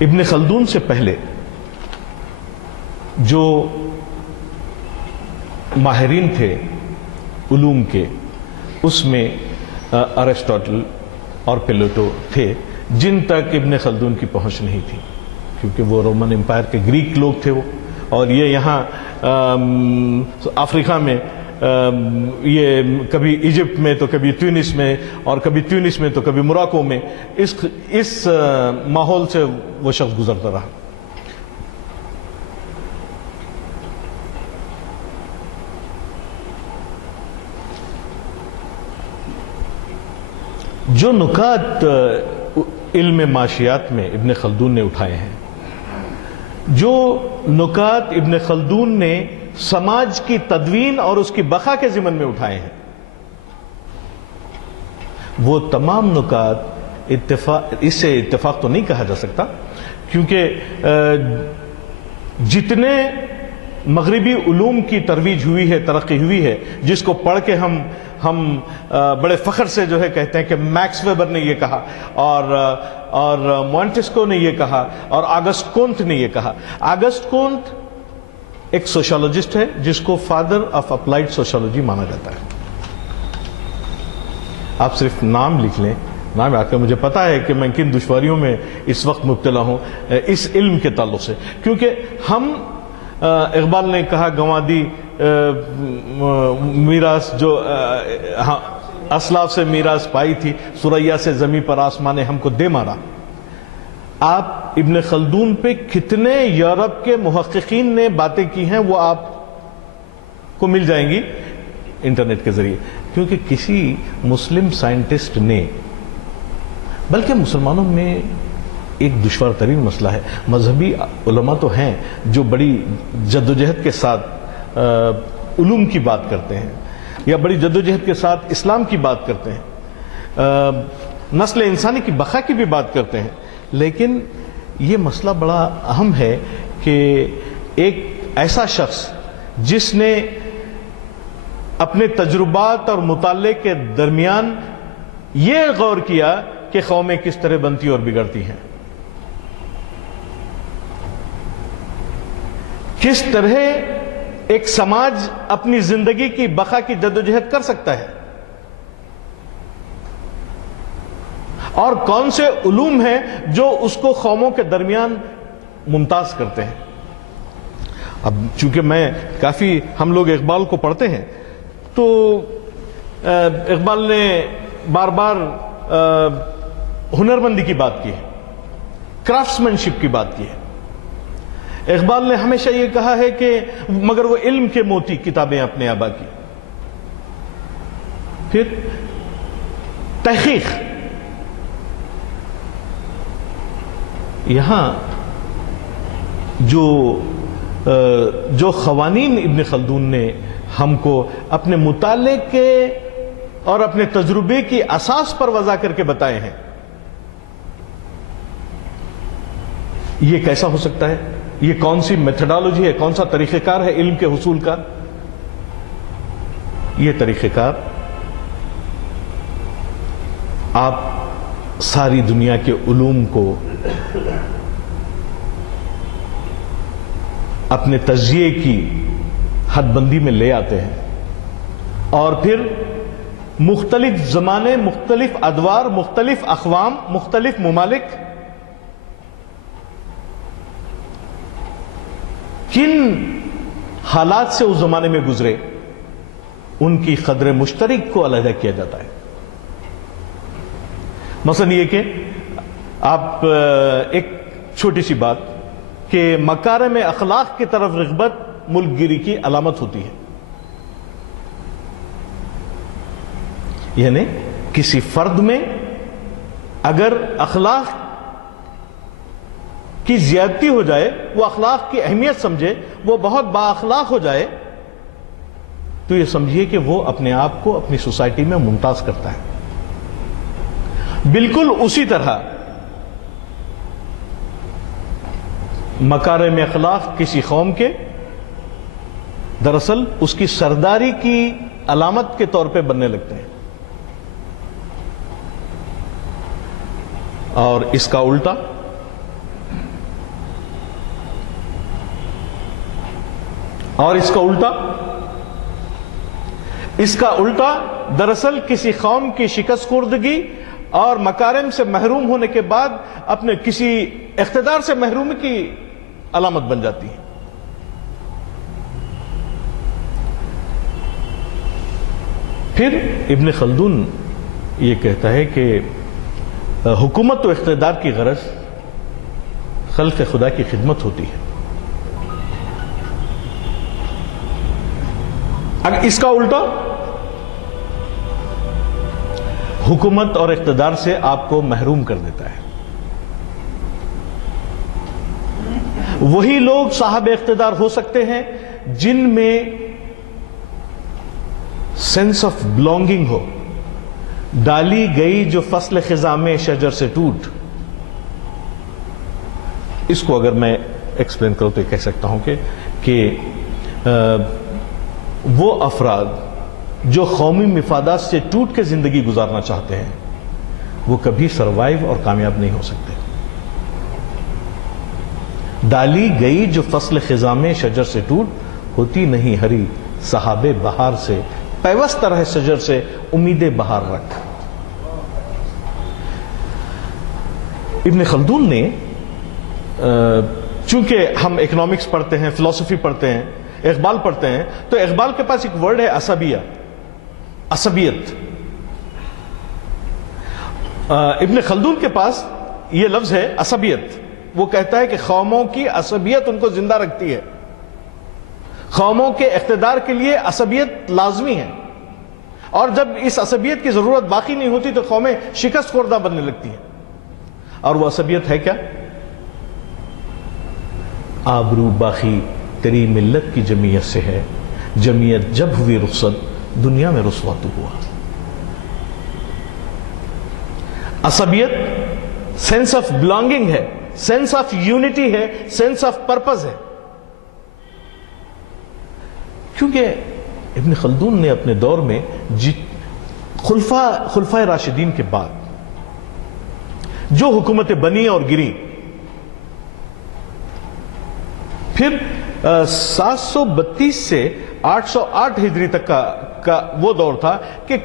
ابن خلدون سے پہلے جو ماہرین تھے علوم کے، اس میں ارسطاٹل اور پلیٹو تھے، جن تک ابن خلدون کی پہنچ نہیں تھی، کیونکہ وہ رومن امپائر کے گریک لوگ تھے وہ، اور یہ یہاں افریقہ میں یہ کبھی ایجپٹ میں تو کبھی تیونس میں، اور کبھی تیونس میں تو کبھی موراکو میں، اس ماحول سے وہ شخص گزرتا رہا۔ جو نکات علم معاشیات میں ابن خلدون نے اٹھائے ہیں، جو نکات ابن خلدون نے سماج کی تدوین اور اس کی بقا کے ضمن میں اٹھائے ہیں، وہ تمام نکات اس سے اتفاق تو نہیں کہا جا سکتا، کیونکہ جتنے مغربی علوم کی ترویج ہوئی ہے، ترقی ہوئی ہے، جس کو پڑھ کے ہم بڑے فخر سے جو ہے کہتے ہیں کہ میکس ویبر نے یہ کہا، اور مونٹسکو نے یہ کہا، اور آگسٹ کونت نے یہ کہا۔ آگسٹ کونت ایک سوشالوجسٹ ہے جس کو فادر آف اپلائیڈ سوشالوجی مانا جاتا ہے۔ آپ صرف نام لکھ لیں، نام یاد کر، مجھے پتا ہے کہ میں کن دشواریوں میں اس وقت مبتلا ہوں اس علم کے تعلق سے، کیونکہ ہم اقبال نے کہا گنوا دی میراث جو اسلاف سے میراث پائی تھی، ثریا سے زمیں پر آسمان نے ہم کو دے مارا۔ آپ ابن خلدون پہ کتنے یورپ کے محققین نے باتیں کی ہیں وہ آپ کو مل جائیں گی انٹرنیٹ کے ذریعے، کیونکہ کسی مسلم سائنٹسٹ نے، بلکہ مسلمانوں میں ایک دشوار ترین مسئلہ ہے، مذہبی علماء تو ہیں جو بڑی جدوجہد کے ساتھ علوم کی بات کرتے ہیں یا بڑی جدوجہد کے ساتھ اسلام کی بات کرتے ہیں، نسل انسانی کی بقا کی بھی بات کرتے ہیں، لیکن یہ مسئلہ بڑا اہم ہے کہ ایک ایسا شخص جس نے اپنے تجربات اور مطالعے کے درمیان یہ غور کیا کہ قومیں کس طرح بنتی اور بگڑتی ہیں، کس طرح ایک سماج اپنی زندگی کی بقا کی جدوجہد کر سکتا ہے، اور کون سے علوم ہیں جو اس کو قوموں کے درمیان ممتاز کرتے ہیں۔ اب چونکہ کافی ہم لوگ اقبال کو پڑھتے ہیں تو اقبال نے بار بار ہنرمندی کی بات کی ہے، کرافٹس مینشپ کی بات کی ہے۔ اقبال نے ہمیشہ یہ کہا ہے کہ مگر وہ علم کے موتی کتابیں اپنے آبا کی۔ پھر تحقیق، یہاں جو قوانین ابن خلدون نے ہم کو اپنے مطالعے کے اور اپنے تجربے کی اساس پر وضع کر کے بتائے ہیں، یہ کیسا ہو سکتا ہے؟ یہ کون سی میتھڈالوجی ہے، کون سا طریقہ کار ہے علم کے حصول کا؟ یہ طریقہ کار آپ ساری دنیا کے علوم کو اپنے تجزیے کی حد بندی میں لے آتے ہیں، اور پھر مختلف زمانے، مختلف ادوار، مختلف اقوام، مختلف ممالک کن حالات سے اس زمانے میں گزرے، ان کی قدر مشترک کو علیحدہ کیا جاتا ہے۔ مثلا یہ کہ آپ ایک چھوٹی سی بات کہ مکارم اخلاق کی طرف رغبت ملک گیری کی علامت ہوتی ہے، یعنی کسی فرد میں اگر اخلاق کی زیادتی ہو جائے، وہ اخلاق کی اہمیت سمجھے، وہ بہت با اخلاق ہو جائے، تو یہ سمجھیے کہ وہ اپنے آپ کو اپنی سوسائٹی میں ممتاز کرتا ہے۔ بالکل اسی طرح مکارم اخلاق کسی قوم کے دراصل اس کی سرداری کی علامت کے طور پہ بننے لگتے ہیں، اور اس کا الٹا اس کا الٹا دراصل کسی قوم کی شکست خوردگی اور مکارم سے محروم ہونے کے بعد اپنے کسی اقتدار سے محرومی کی علامت بن جاتی ہے۔ پھر ابن خلدون یہ کہتا ہے کہ حکومت و اقتدار کی غرض خلق خدا کی خدمت ہوتی ہے۔ اگر اس کا الٹا حکومت اور اقتدار سے آپ کو محروم کر دیتا ہے۔ وہی لوگ صاحب اقتدار ہو سکتے ہیں جن میں سینس آف بلونگنگ ہو، ڈالی گئی جو فصل خزاں میں شجر سے ٹوٹ۔ اس کو اگر میں ایکسپلین کروں تو کہہ سکتا ہوں کہ وہ افراد جو قومی مفادات سے ٹوٹ کے زندگی گزارنا چاہتے ہیں وہ کبھی سروائیو اور کامیاب نہیں ہو سکتے۔ ڈالی گئی جو فصل خزاں میں شجر سے ٹوٹ، ہوتی نہیں ہری صحاب بہار سے، پیوست رہ شجر سے امید بہار رکھ۔ ابن خلدون نے چونکہ ہم اکنامکس پڑھتے ہیں، فلسفی پڑھتے ہیں، اقبال پڑھتے ہیں، تو اقبال کے پاس ایک ورڈ ہے عصبیہ، عصبیت۔ ابن خلدون کے پاس یہ لفظ ہے عصبیت۔ وہ کہتا ہے کہ قوموں کی عصبیت ان کو زندہ رکھتی ہے، قوموں کے اقتدار کے لیے عصبیت لازمی ہے۔ اور جب اس عصبیت کی ضرورت باقی نہیں ہوتی تو قومیں شکست خوردہ بننے لگتی ہیں. اور وہ عصبیت ہے کیا؟ آبرو باقی تیری ملت کی جمعیت سے ہے، جمعیت جب ہوئی رخصت دنیا میں رسوا تو ہوا. عصبیت سینس آف بلانگنگ ہے، سینس آف یونٹی ہے، سینس آف پرپز ہے. کیونکہ ابن خلدون نے اپنے دور میں خلفائے راشدین کے بعد جو حکومتیں بنی اور گری، پھر 732 سے 808 ہجری تک کا وہ دور تھا کہ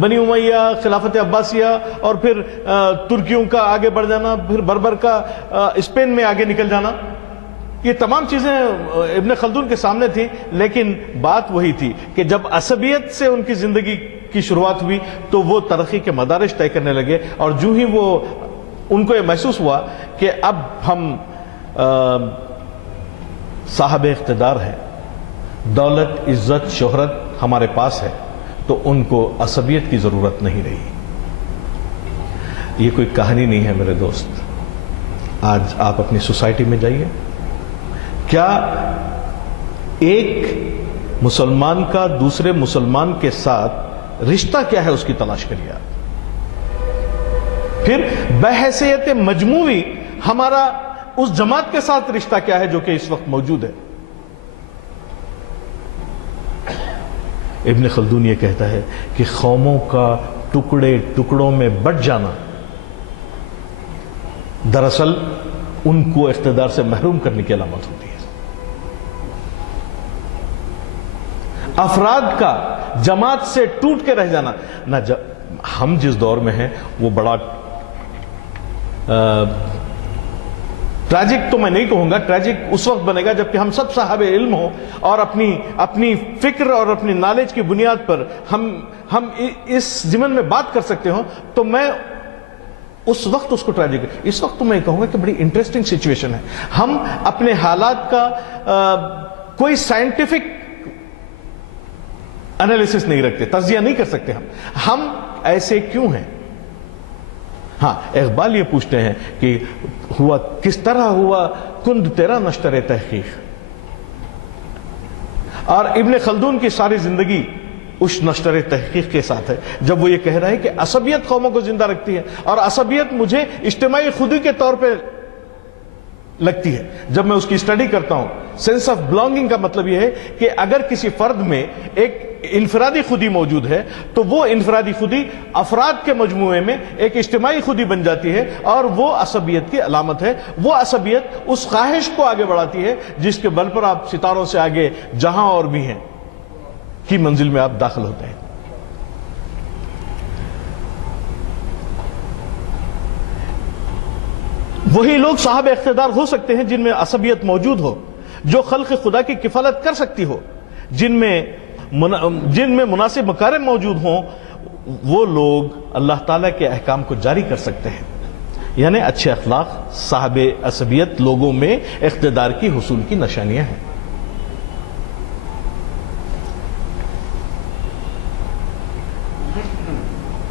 بنی امیہ، خلافت عباسیہ، اور پھر ترکیوں کا آگے بڑھ جانا، پھر بربر کا اسپین میں آگے نکل جانا، یہ تمام چیزیں ابن خلدون کے سامنے تھیں. لیکن بات وہی تھی کہ جب عصبیت سے ان کی زندگی کی شروعات ہوئی تو وہ ترقی کے مدارج طے کرنے لگے، اور جو ہی وہ ان کو یہ محسوس ہوا کہ اب ہم صاحب اقتدار ہیں، دولت، عزت، شہرت ہمارے پاس ہے، تو ان کو عصبیت کی ضرورت نہیں رہی. یہ کوئی کہانی نہیں ہے میرے دوست. آج آپ اپنی سوسائٹی میں جائیے، کیا ایک مسلمان کا دوسرے مسلمان کے ساتھ رشتہ کیا ہے اس کی تلاش کریے. پھر بحیثیت مجموعی ہمارا اس جماعت کے ساتھ رشتہ کیا ہے جو کہ اس وقت موجود ہے. ابن خلدون یہ کہتا ہے کہ قوموں کا ٹکڑے ٹکڑوں میں بٹ جانا دراصل ان کو اقتدار سے محروم کرنے کی علامت ہوتی ہے. افراد کا جماعت سے ٹوٹ کے رہ جانا، نہ ہم جس دور میں ہیں وہ بڑا ٹریجک تو میں نہیں کہوں گا، ٹریجک اس وقت بنے گا جبکہ ہم سب صاحب علم ہوں اور اپنی فکر اور اپنی نالج کی بنیاد پر ہم اس ضمن میں بات کر سکتے ہوں، تو میں اس وقت اس کو ٹریجک. اس وقت تو میں کہوں گا کہ بڑی انٹرسٹنگ سچویشن ہے. ہم اپنے حالات کا کوئی سائنٹیفک انالیسس نہیں رکھتے، تجزیہ نہیں کر سکتے. ہم ایسے کیوں ہیں؟ ہاں، اقبال یہ پوچھتے ہیں کہ ہوا کس طرح ہوا کند تیرا نشتر تحقیق. اور ابن خلدون کی ساری زندگی اس نشتر تحقیق کے ساتھ ہے، جب وہ یہ کہہ رہا ہے کہ عصبیت قوموں کو زندہ رکھتی ہے، اور عصبیت مجھے اجتماعی خودی کے طور پہ لگتی ہے. جب میں اس کی اسٹڈی کرتا ہوں، سینس آف بلانگنگ کا مطلب یہ ہے کہ اگر کسی فرد میں ایک انفرادی خودی موجود ہے تو وہ انفرادی خودی افراد کے مجموعے میں ایک اجتماعی خودی بن جاتی ہے، اور وہ عصبیت کی علامت ہے. وہ عصبیت اس خواہش کو آگے بڑھاتی ہے جس کے بل پر آپ ستاروں سے آگے جہاں اور بھی ہیں کی منزل میں آپ داخل ہوتے ہیں. وہی لوگ صاحب اقتدار ہو سکتے ہیں جن میں عصبیت موجود ہو، جو خلق خدا کی کفالت کر سکتی ہو، جن میں مناسب مکارم موجود ہوں. وہ لوگ اللہ تعالیٰ کے احکام کو جاری کر سکتے ہیں. یعنی اچھے اخلاق صاحب عصبیت لوگوں میں اقتدار کی حصول کی نشانیاں ہیں.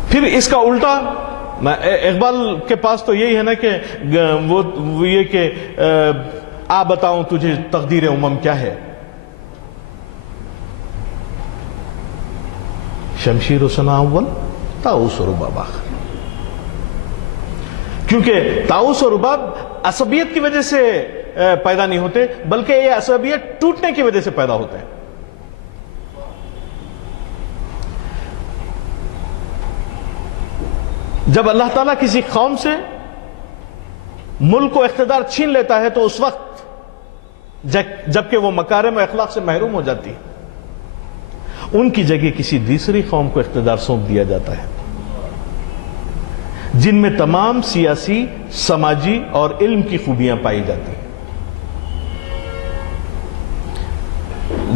پھر اس کا الٹا، اقبال کے پاس تو یہی ہے نا کہ وہ یہ کہ آ بتاؤں تجھے تقدیر امم کیا ہے. شمشیر و ثنا اول، طاؤس و رباب آخر. کیونکہ طاؤس و رباب عصبیت کی وجہ سے پیدا نہیں ہوتے، بلکہ یہ عصبیت ٹوٹنے کی وجہ سے پیدا ہوتے ہیں. جب اللہ تعالیٰ کسی قوم سے ملک و اقتدار چھین لیتا ہے تو اس وقت جبکہ وہ مکارم و اخلاق سے محروم ہو جاتی ہے، ان کی جگہ کسی دوسری قوم کو اقتدار سونپ دیا جاتا ہے جن میں تمام سیاسی، سماجی اور علم کی خوبیاں پائی جاتی ہیں.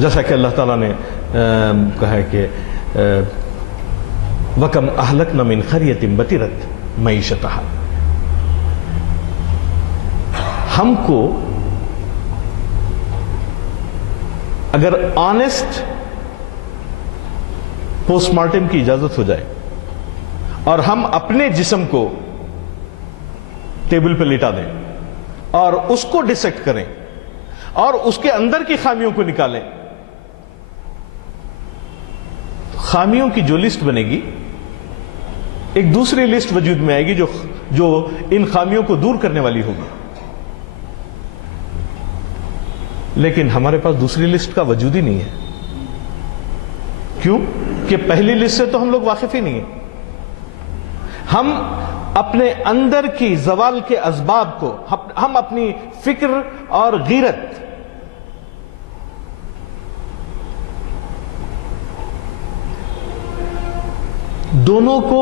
جیسا کہ اللہ تعالیٰ نے کہا ہے کہ وَكَمْ أَهْلَكْنَا مِنْ قَرْيَةٍ بَطِرَتْ مَعِيشَتَهَا. ہم کو اگر آنےسٹ پوسٹ مارٹم کی اجازت ہو جائے اور ہم اپنے جسم کو ٹیبل پہ لٹا دیں اور اس کو ڈسیکٹ کریں اور اس کے اندر کی خامیوں کو نکالیں، خامیوں کی جو لسٹ بنے گی ایک دوسری لسٹ وجود میں آئے گی جو ان خامیوں کو دور کرنے والی ہوگی. لیکن ہمارے پاس دوسری لسٹ کا وجود ہی نہیں ہے. کیوں؟ کہ پہلی لسٹ سے تو ہم لوگ واقف ہی نہیں ہیں. ہم اپنے اندر کی زوال کے اسباب کو، ہم اپنی فکر اور غیرت دونوں کو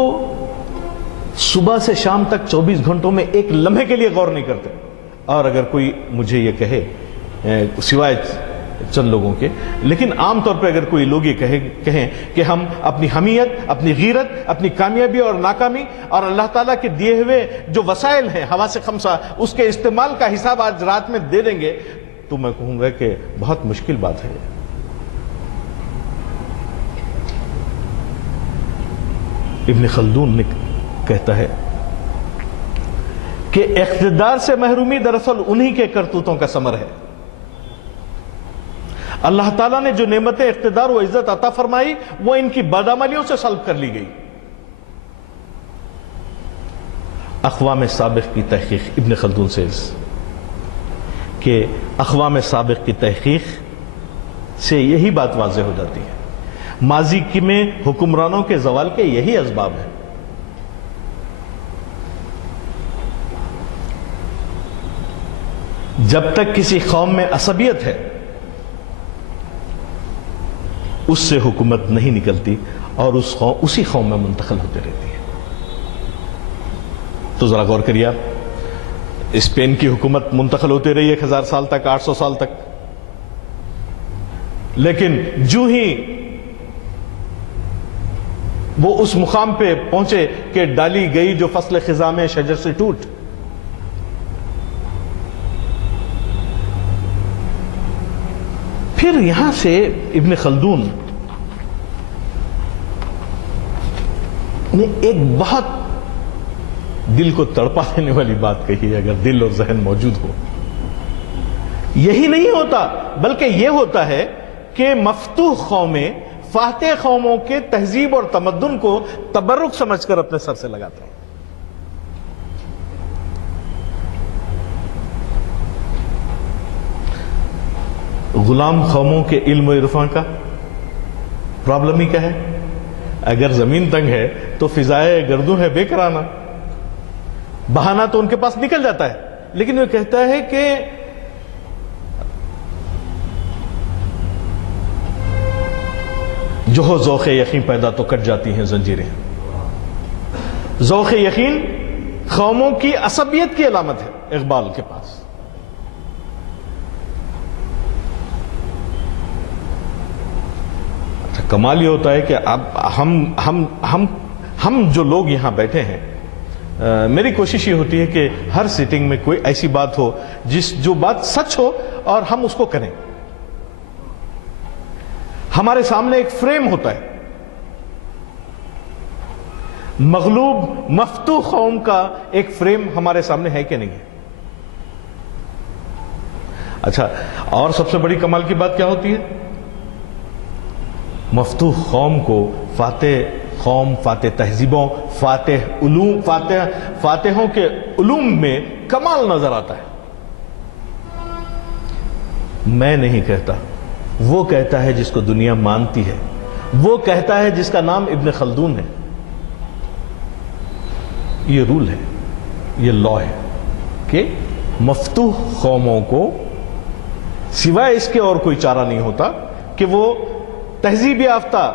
صبح سے شام تک 24 گھنٹوں میں ایک لمحے کے لیے غور نہیں کرتے. اور اگر کوئی مجھے یہ کہے، سوائے چند لوگوں کے، لیکن عام طور پہ اگر کوئی لوگ یہ کہیں کہ ہم اپنی حمیت، اپنی غیرت، اپنی کامیابی اور ناکامی اور اللہ تعالیٰ کے دیے ہوئے جو وسائل ہیں حواس خمسہ، اس کے استعمال کا حساب آج رات میں دے دیں گے، تو میں کہوں گا کہ بہت مشکل بات ہے. ابن خلدون نے کہتا ہے کہ اقتدار سے محرومی دراصل انہی کے کرتوتوں کا ثمر ہے. اللہ تعالیٰ نے جو نعمتیں اقتدار و عزت عطا فرمائی وہ ان کی بدعملیوں سے سلب کر لی گئی. اقوام سابق کی تحقیق، ابن خلدون سے کہ اقوام سابق کی تحقیق سے یہی بات واضح ہو جاتی ہے. ماضی میں حکمرانوں کے زوال کے یہی اسباب ہیں. جب تک کسی قوم میں عصبیت ہے اس سے حکومت نہیں نکلتی اور اسی قوم میں منتقل ہوتے رہتی ہے. تو ذرا غور کریے آپ، اسپین کی حکومت منتقل ہوتے رہی 1000 سال تک، 800 سال تک، لیکن جو ہی وہ اس مقام پہ پہنچے کہ ڈالی گئی جو فصل خزاں میں شجر سے ٹوٹ، پھر یہاں سے ابن خلدون نے ایک بہت دل کو تڑپا دینے والی بات کہی ہے، اگر دل اور ذہن موجود ہو. یہی نہیں ہوتا بلکہ یہ ہوتا ہے کہ مفتوح قومیں فاتح قوموں کے تہذیب اور تمدن کو تبرک سمجھ کر اپنے سر سے لگاتے ہیں. غلام قوموں کے علم و عرفان کا پرابلم ہی کیا ہے؟ اگر زمین تنگ ہے تو فضائے گردوں ہے بے کرانہ، بہانہ تو ان کے پاس نکل جاتا ہے. لیکن وہ کہتا ہے کہ جو ہو ذوق یقین پیدا تو کٹ جاتی ہیں زنجیریں. ذوق یقین قوموں کی عصبیت کی علامت ہے اقبال کے پاس. کمال یہ ہوتا ہے کہ اب ہم جو لوگ یہاں بیٹھے ہیں، میری کوشش یہ ہوتی ہے کہ ہر سیٹنگ میں کوئی ایسی بات ہو جو بات سچ ہو اور ہم اس کو کریں. ہمارے سامنے ایک فریم ہوتا ہے. مغلوب مفتوح قوم کا ایک فریم ہمارے سامنے ہے کہ نہیں ہے؟ اچھا، اور سب سے بڑی کمال کی بات کیا ہوتی ہے؟ مفتوح قوم کو فاتح قوم، فاتح تہذیبوں، فاتح علوم، فاتحوں کے علوم میں کمال نظر آتا ہے. میں نہیں کہتا، وہ کہتا ہے جس کو دنیا مانتی ہے، وہ کہتا ہے جس کا نام ابن خلدون ہے. یہ رول ہے، یہ لا ہے کہ مفتوح قوموں کو سوائے اس کے اور کوئی چارہ نہیں ہوتا کہ وہ تہذیب یافتہ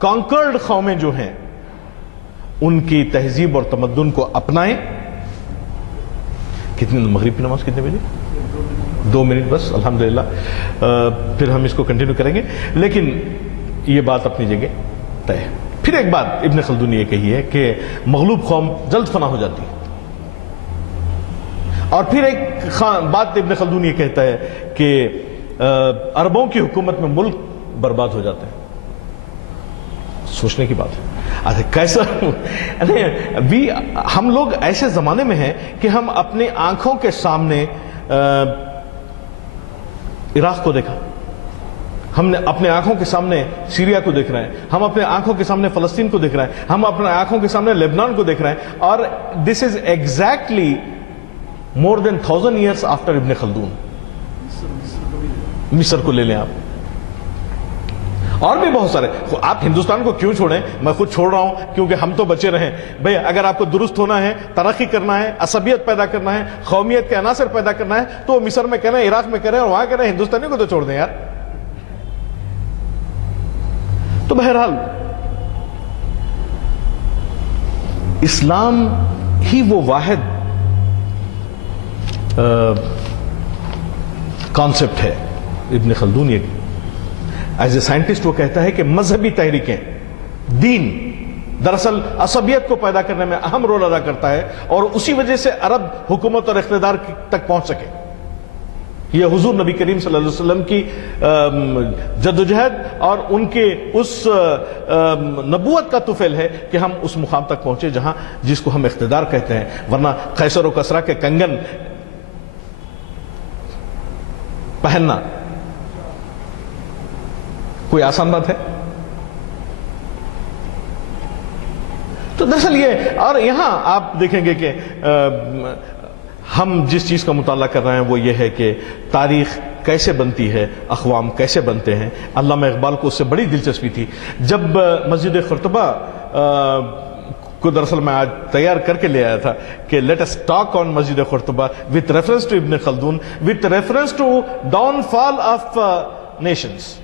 کانکرڈ قومیں جو ہیں ان کی تہذیب اور تمدن کو اپنائیں. کتنے مغرب کی نماز کتنے بجے؟ 2 منٹ بس، الحمدللہ. پھر ہم اس کو کنٹینیو کریں گے، لیکن یہ بات اپنی جگہ طے ہے. پھر ایک بات ابن خلدون نے یہ کہی ہے کہ مغلوب قوم جلد فنا ہو جاتی ہے. اور پھر ایک بات ابن خلدون یہ کہتا ہے کہ عربوں کی حکومت میں ملک برباد ہو جاتے ہیں. سوچنے کی بات ہے. اچھا کیسا ہم لوگ ایسے زمانے میں ہیں کہ ہم اپنے آنکھوں کے سامنے عراق کو دیکھا, ہم نے اپنے آنکھوں کے سامنے سیریا کو دیکھ رہے ہیں, ہم اپنے آنکھوں کے سامنے فلسطین کو دیکھ رہے ہیں, ہم اپنے آنکھوں کے سامنے لبنان کو دیکھ رہے ہیں, اور this is exactly more than 1000 years after Ibn Khaldun. مصر کو لے لیں آپ, اور بھی بہت سارے. آپ ہندوستان کو کیوں چھوڑیں, میں خود چھوڑ رہا ہوں کیونکہ ہم تو بچے رہیں. بھئی اگر آپ کو درست ہونا ہے, ترقی کرنا ہے, عصبیت پیدا کرنا ہے, قومیت کے عناصر پیدا کرنا ہے, تو مصر میں کریں, عراق میں کریں, اور وہاں کریں. ہندوستانی کو تو چھوڑ دیں یار. تو بہرحال اسلام ہی وہ واحد کانسیپٹ ہے. ابن خلدون یہ ایز اے سائنٹسٹ وہ کہتا ہے کہ مذہبی تحریکیں, دین دراصل عصبیت کو پیدا کرنے میں اہم رول ادا کرتا ہے, اور اسی وجہ سے عرب حکومت اور اقتدار تک پہنچ سکے. یہ حضور نبی کریم صلی اللہ علیہ وسلم کی جدوجہد اور ان کے اس نبوت کا طفیل ہے کہ ہم اس مقام تک پہنچے جہاں جس کو ہم اقتدار کہتے ہیں. ورنہ قیصر و کسریٰ کے کنگن پہننا کوئی آسان بات ہے؟ تو دراصل یہ, اور یہاں آپ دیکھیں گے کہ ہم جس چیز کا مطالعہ کر رہے ہیں وہ یہ ہے کہ تاریخ کیسے بنتی ہے, اقوام کیسے بنتے ہیں. علامہ اقبال کو اس سے بڑی دلچسپی تھی. جب مسجد قرطبہ کو دراصل میں آج تیار کر کے لے آیا تھا کہ let us talk on Masjid قرطبہ with reference to Ibn Khaldun, with reference to downfall of nations,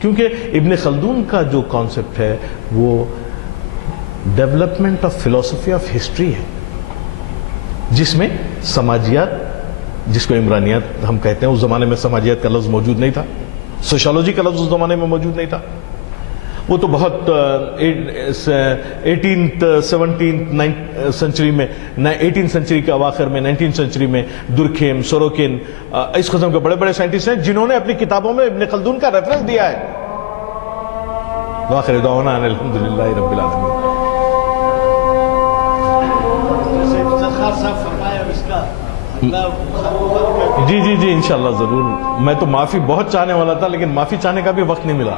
کیونکہ ابن خلدون کا جو کانسیپٹ ہے وہ ڈیولپمنٹ آف فلسفی آف ہسٹری ہے, جس میں سماجیات, جس کو عمرانیات ہم کہتے ہیں, اس زمانے میں سماجیات کا لفظ موجود نہیں تھا, سوشالوجی کا لفظ اس زمانے میں موجود نہیں تھا. وہ تو بہت 18th 17th سنچری میں, 18th سنچری کے اواخر میں, 19th سنچری میں درکھیم, سوروکن, اس قسم کے بڑے بڑے سائنٹسٹ ہیں جنہوں نے اپنی کتابوں میں ابن خلدون کا ریفرنس دیا ہے. وآخر دعوانا ان الحمدللہ رب العالمین. جی انشاءاللہ ضرور. میں تو معافی بہت چاہنے والا تھا لیکن معافی چاہنے کا بھی وقت نہیں ملا.